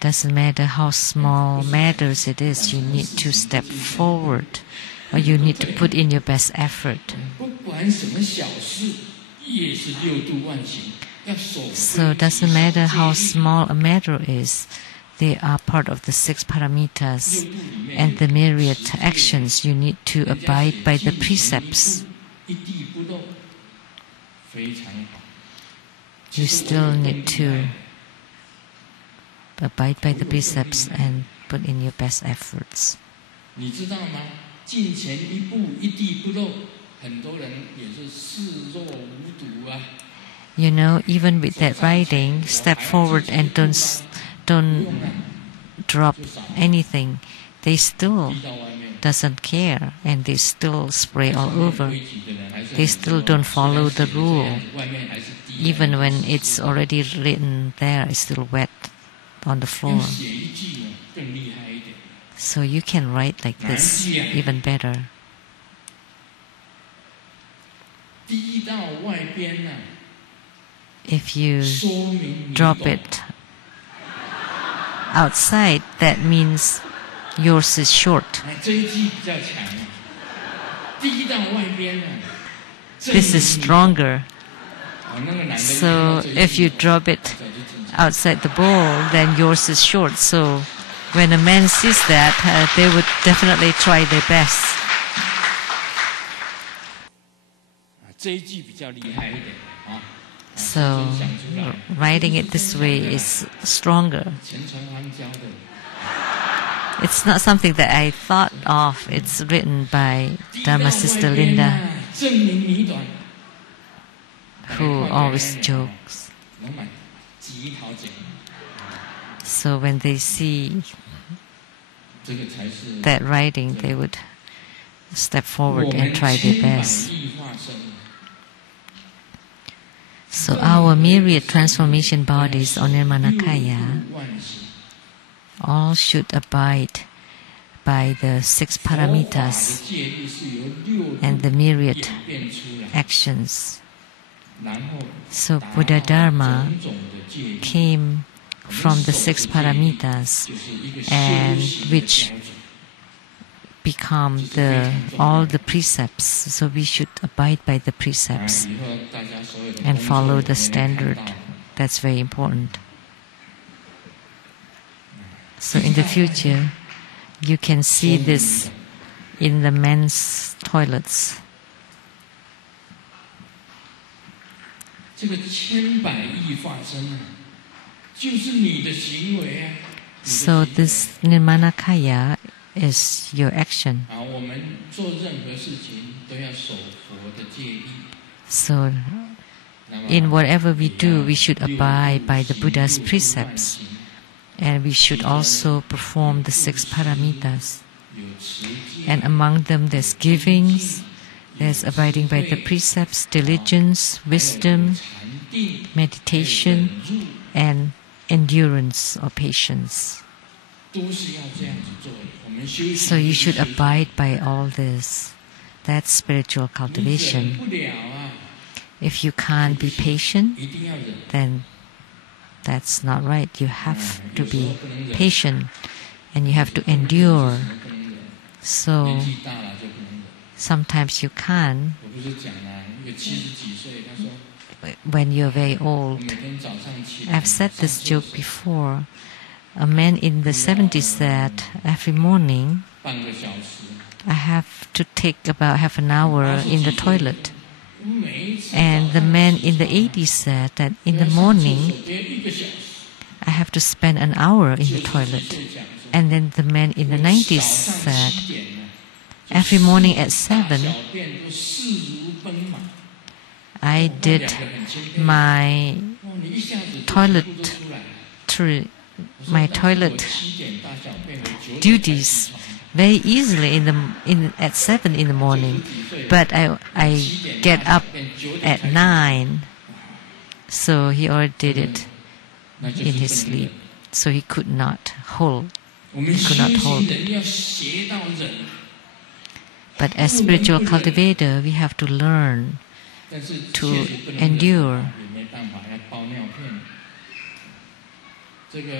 Doesn't matter how small matters it is, you need to step forward, or you need to put in your best effort. So it doesn't matter how small a matter is, they are part of the 6 paramitas and the myriad actions. You need to abide by the precepts. You still need to abide by the precepts and put in your best efforts. You know, even with that writing, step forward and don't drop anything. They still doesn't care, and they still spray all over. They still don't follow the rule. Even when it's already written there, it's still wet on the floor. So you can write like this, even better. If you drop it outside, that means yours is short. This is stronger. So if you drop it outside the bowl, then yours is short. So when a man sees that, they would definitely try their best. So writing it this way is stronger. It's not something that I thought of. It's written by Dharma Sister Linda, who always jokes. So when they see that writing, they would step forward and try their best. So our myriad transformation bodies on Nirmanakaya all should abide by the 6 paramitas and the myriad actions. So Buddha Dharma came from the 6 paramitas, and which become all the precepts. So we should abide by the precepts and follow the standard. That's very important. So in the future, you can see this in the men's toilets. So this Nirmanakaya is your action. So in whatever we do, we should abide by the Buddha's precepts, and we should also perform the 6 paramitas. And among them there's givings, there's abiding by the precepts, diligence, wisdom, meditation, and endurance or patience. So you should abide by all this. That's spiritual cultivation. If you can't be patient, then that's not right. You have to be patient and you have to endure. So sometimes you can't when you're very old. I've said this joke before. A man in the 70s said, every morning I have to take about half an hour in the toilet. And the man in the 80s said that in the morning I have to spend an hour in the toilet. And then the man in the 90s said, every morning at 7 I did my toilet duties very easily at 7 in the morning, but I get up at 9. So he already did it in his sleep. So he could not hold. it. But as spiritual cultivator, we have to learn to endure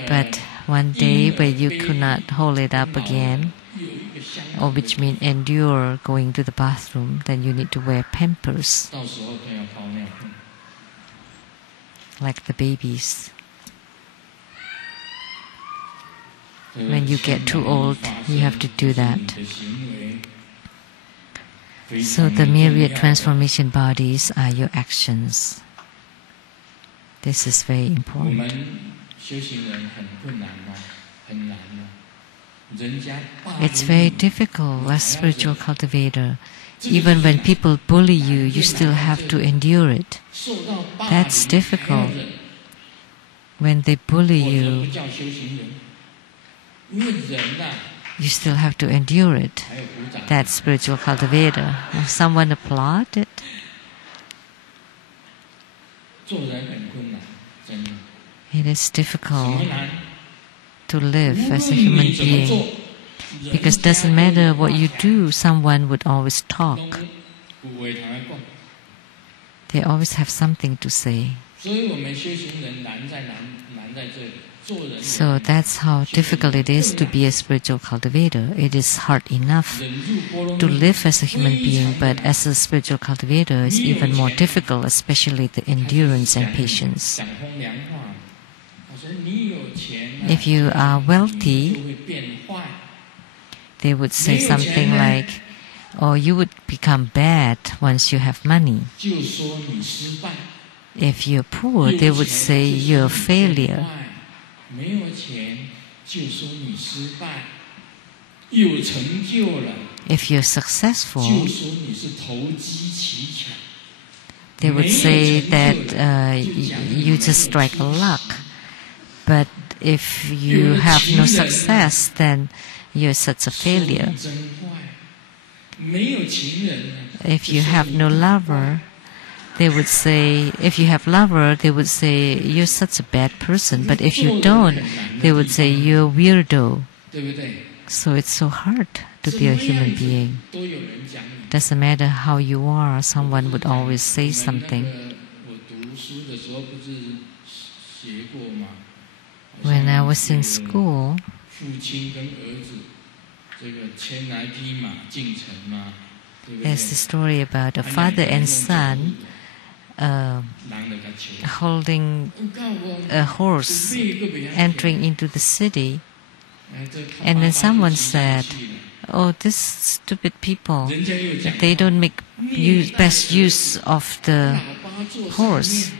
But one day when you could not hold it up again, or which means endure going to the bathroom, then you need to wear pampers, like the babies. When you get too old, you have to do that. So the myriad transformation bodies are your actions. This is very important. It's very difficult as spiritual cultivator. Even when people bully you, you still have to endure it. That's difficult. When they bully you, you still have to endure it. That's spiritual cultivator. If someone applaud it, it is difficult to live as a human being. Because it doesn't matter what you do, someone would always talk. They always have something to say. So that's how difficult it is to be a spiritual cultivator. It is hard enough to live as a human being, but as a spiritual cultivator, it's even more difficult, especially the endurance and patience. If you are wealthy, they would say something like, "Oh, you would become bad once you have money." If you're poor, they would say you're a failure. If you're successful, they would say that you just strike a luck. But if you have no success, then you're such a failure. If you have no lover, they would say, if you have lover, they would say you're such a bad person. But if you don't, they would say you're a weirdo. So it's so hard to be a human being. Doesn't matter how you are, someone would always say something. When I was in school, there's the story about a father and son holding a horse entering into the city, and then someone said, "Oh, this stupid people, they don't make best use of the horse."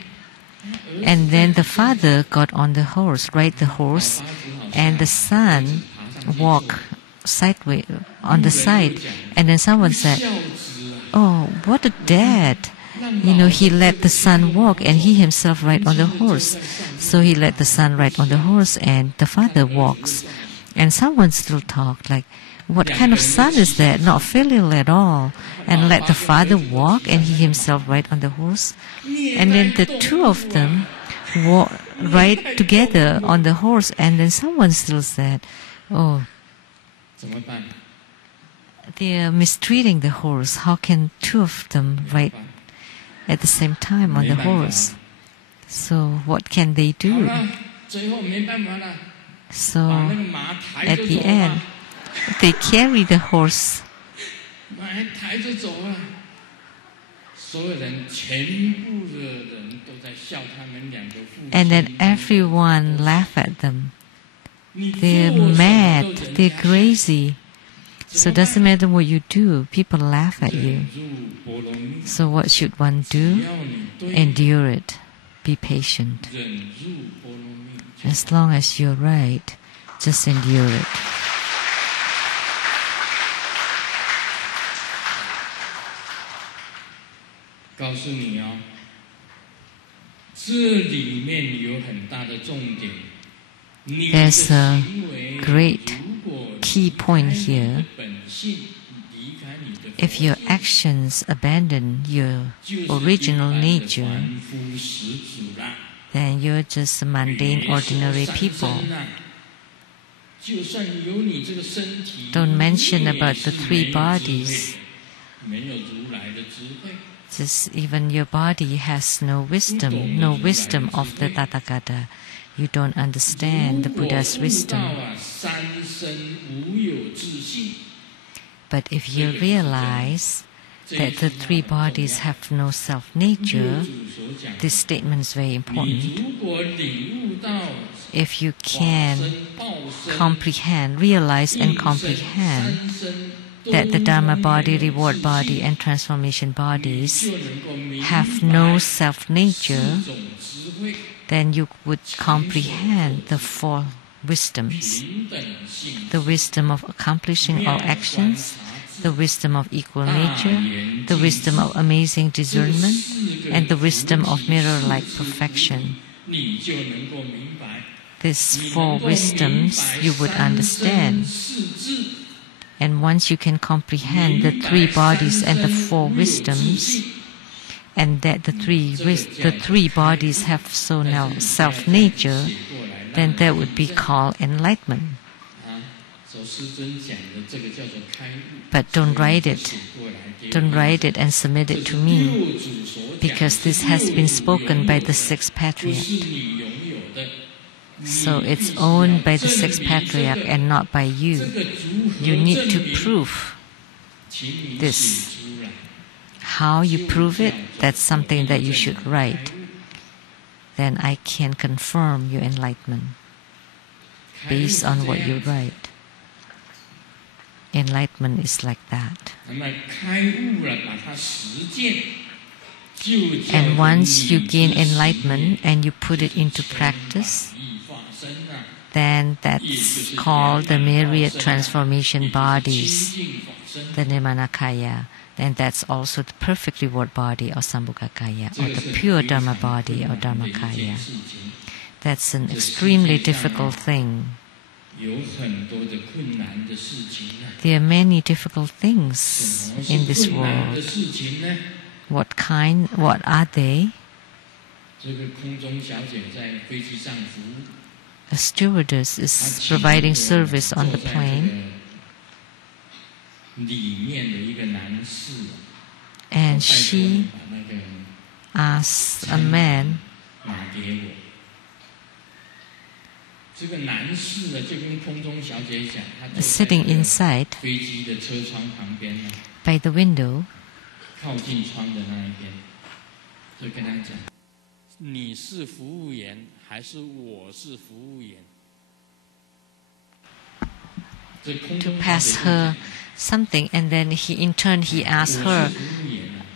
And then the father got on the horse, ride the horse, and the son walked sideways on the side. And then someone said, "Oh, what a dad! He let the son walk and he himself ride on the horse." So he let the son ride on the horse and the father walks. And someone still talked like, "What kind of son is that? Not filial at all." And let the father walk and he himself ride on the horse. And then the two of them ride together on the horse. And then someone still said, "Oh, they are mistreating the horse. How can two of them ride at the same time on the horse?" So what can they do? So at the end, they carry the horse. And then everyone laugh at them. They're mad, they're crazy. So it doesn't matter what you do, people laugh at you. So what should one do? Endure it. Be patient. As long as you're right, just endure it. There's a great key point here. If your actions abandon your original nature, then you're just a mundane, ordinary people. Don't mention about the three bodies. Just even your body has no wisdom of the Tathagata. you don't understand the Buddha's wisdom. But if you realize that the three bodies have no self-nature, this statement is very important. If you can realize and comprehend that the Dharma body, reward body, and transformation bodies have no self-nature, then you would comprehend the four wisdoms: the wisdom of accomplishing all actions, the wisdom of equal nature, the wisdom of amazing discernment, and the wisdom of mirror-like perfection. These four wisdoms you would understand. And once you can comprehend the three bodies and the four wisdoms, and that the three bodies have so now self-nature, then that would be called enlightenment. But don't write it. Don't write it and submit it to me, because this has been spoken by the sixth Patriarch. So it's owned by the sixth Patriarch and not by you. You need to prove this. How you prove it, that's something that you should write. Then I can confirm your enlightenment based on what you write. Enlightenment is like that. And once you gain enlightenment and you put it into practice, then that's called the myriad transformation bodies, the Nirmanakaya. Then that's also the perfect reward body or Sambhogakaya, or the pure Dharma body or Dharmakaya. That's an extremely difficult thing. There are many difficult things in this world. What are they? A stewardess is providing service on the plane, and she asks a man, sitting inside by the window, to pass her something, and then in turn he asks her,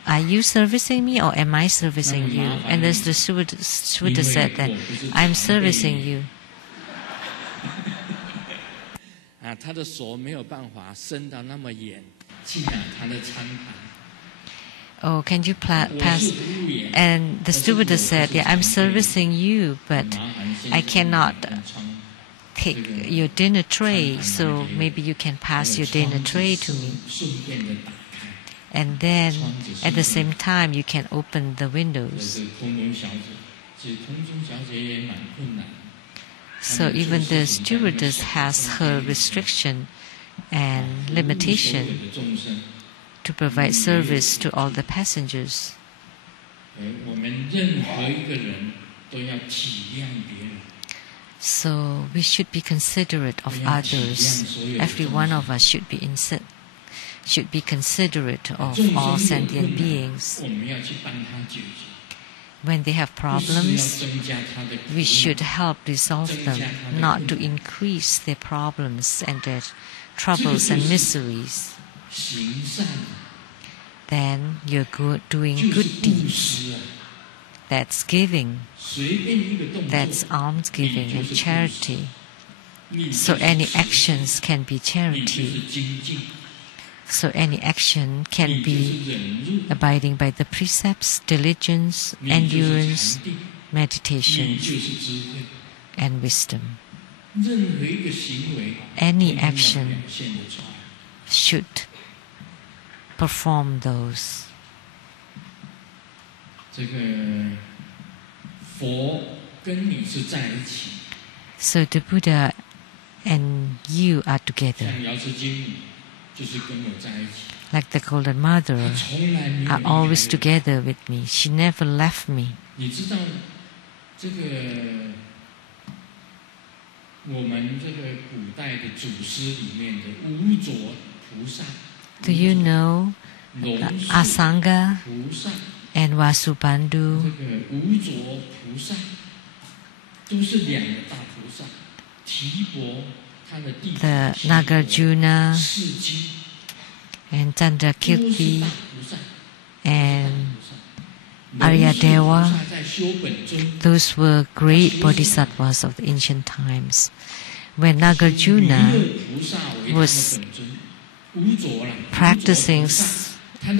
"Are you servicing me or am I servicing you?" And then the stewardess said that, "I'm servicing you." Oh, can you pass? And the stewardess said, "Yeah, I'm servicing you, but I cannot take your dinner tray, so maybe you can pass your dinner tray to me. And then at the same time you can open the windows." So even the stewardess has her restriction and limitation to provide service to all the passengers. So we should be considerate of others. Every one of us should be considerate of all sentient beings. When they have problems, we should help resolve them, not to increase their problems and their troubles and miseries. Then you're doing good deeds. That's giving. That's almsgiving and charity. So any actions can be charity. So any action can be abiding by the precepts, diligence, endurance, meditation, and wisdom. Any action should perform those. So the Buddha and you are together. Like the Golden Mother are always together with me. She never left me. Do you know Asanga and Vasubandhu? The Nagarjuna and Chandrakirti and Aryadeva, those were great bodhisattvas of the ancient times. When Nagarjuna was practicing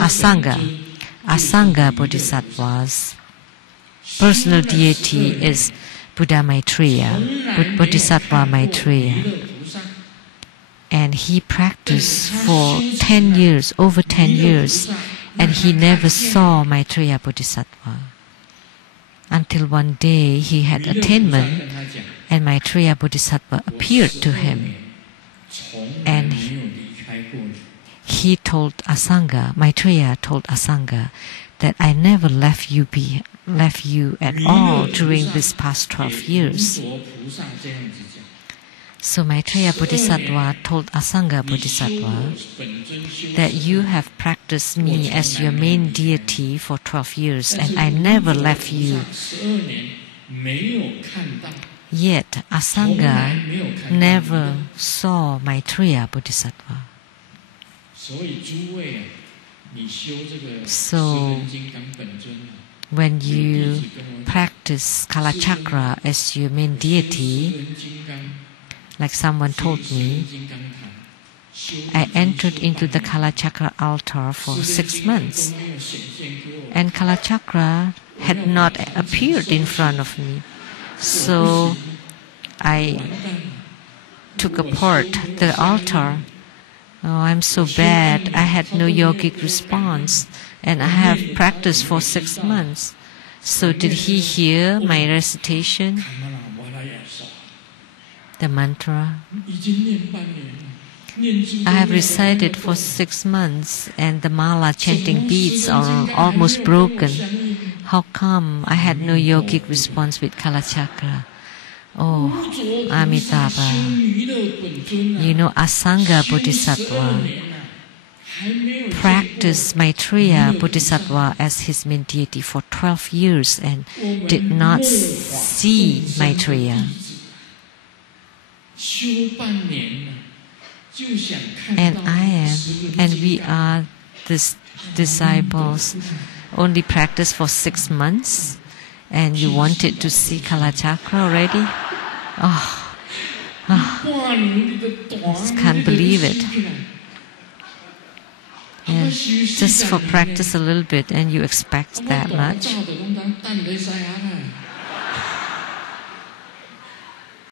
Asanga bodhisattvas, personal deity is Buddha Maitreya, Bodhisattva Maitreya. And he practiced for 10 years, over 10 years, and he never saw Maitreya Bodhisattva. Until one day he had attainment, and Maitreya Bodhisattva appeared to him. And he told Asanga, Maitreya told Asanga, that I never left you at all during this past 12 years. So Maitreya Bodhisattva told Asanga Bodhisattva that you have practiced me as your main deity for 12 years and I never left you. Yet Asanga never saw Maitreya Bodhisattva. So when you practice Kalachakra as your main deity, like someone told me, I entered into the Kalachakra altar for 6 months, and Kalachakra had not appeared in front of me. So I took apart the altar. Oh, I'm so bad. I had no yogic response, and I have practiced for 6 months. So did he hear my recitation? The mantra. I have recited for 6 months, and the mala chanting beads are almost broken. How come I had no yogic response with Kalachakra? Oh, Amitabha. You know, Asanga Bodhisattva practiced Maitreya Bodhisattva as his main deity for 12 years and did not see Maitreya. And we are the disciples, only practice for 6 months, and you wanted to see Kalachakra already? Just can't believe it. Yeah, just for practice a little bit, and you expect that much?